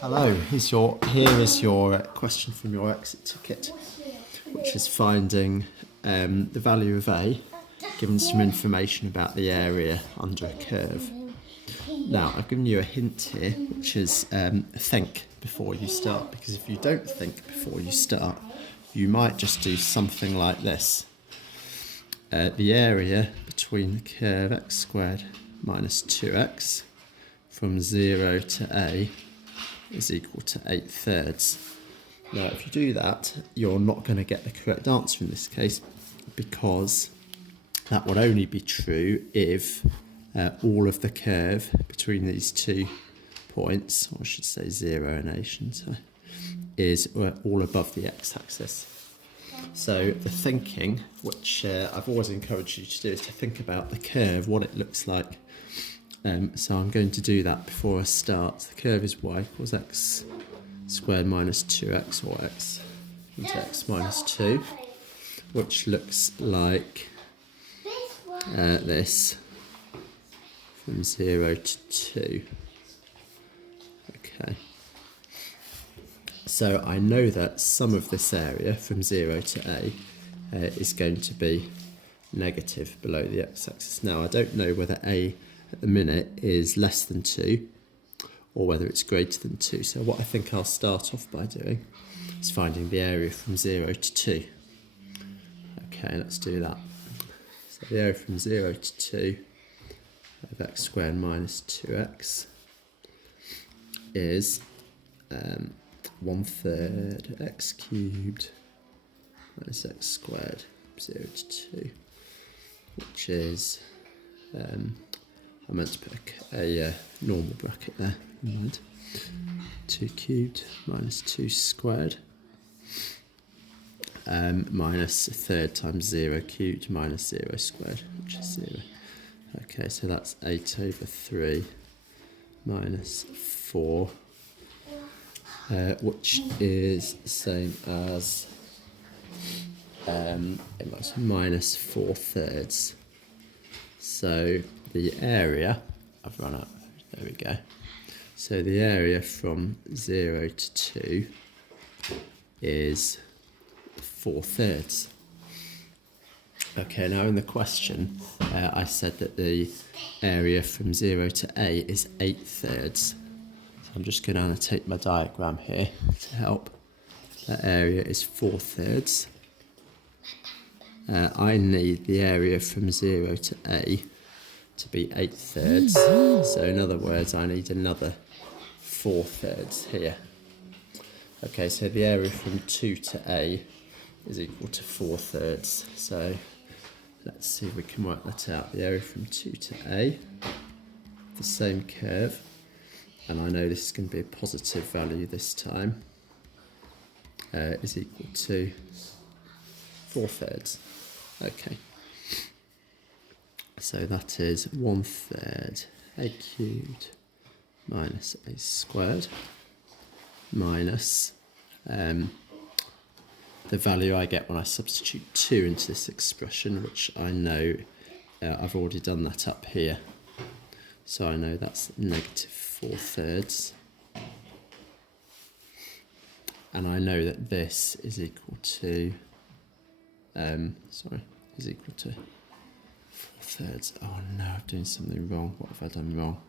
Hello, here is your question from your exit ticket, which is finding the value of A, given some information about the area under a curve. Now, I've given you a hint here, which is think before you start, because if you don't think before you start, you might just do something like this. The area between the curve x squared minus 2x from 0 to A is equal to 8/3. Now, if you do that, you're not going to get the correct answer in this case, because that would only be true if all of the curve between these 2 points, or I should say 0 and A, shouldn't I, is all above the x-axis. So the thinking, which I've always encouraged you to do, is to think about the curve, what it looks like. So I'm going to do that before I start. The curve is y equals x squared minus 2x, or x into x minus 2, which looks like this from 0 to 2. Okay. So I know that some of this area from 0 to A is going to be negative below the x-axis. Now, I don't know whether A at the minute is less than 2 or whether it's greater than 2. So what I think I'll start off by doing is finding the area from 0 to 2. Okay, let's do that. So the area from 0 to 2 of x squared minus 2x is 1/3 x cubed minus x squared 0 to 2, which is I meant to put a normal bracket there, never mind. 2 cubed minus 2 squared minus 1/3 times 0 cubed minus 0 squared, which is 0. Okay, so that's 8/3 minus 4, which is the same as it was minus 4/3. So the area, I've run out, there we go. So the area from 0 to 2 is 4/3. Okay, now in the question, I said that the area from 0 to A is 8/3. So I'm just going to annotate my diagram here to help. That area is 4/3. I need the area from 0 to A to be 8/3. So in other words, I need another 4/3 here. Okay, so the area from 2 to A is equal to 4/3. So let's see if we can work that out. The area from 2 to A, the same curve, and I know this is going to be a positive value this time, is equal to 4/3. Okay. So that is 1/3 A cubed minus A squared minus the value I get when I substitute 2 into this expression, which I know I've already done that up here. So I know that's negative 4/3. And I know that this is equal to, is equal to 4/3. Oh no, I'm doing something wrong. What have I done wrong?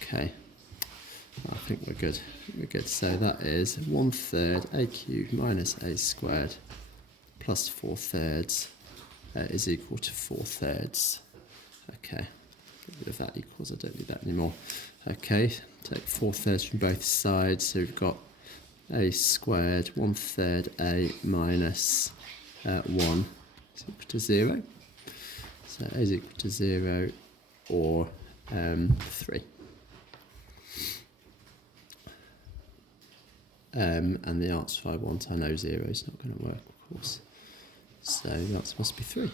Okay, I think we're good. We're good. So that is 1/3 A cubed minus A squared plus 4/3 is equal to 4/3. Okay, get rid of that equals. I don't need that anymore. Okay, take 4/3 from both sides. So we've got A squared 1/3 A minus 1 is equal to 0. So A is equal to 0 or 3. And the answer I want, I know 0 is not going to work, of course. So the answer must be 3.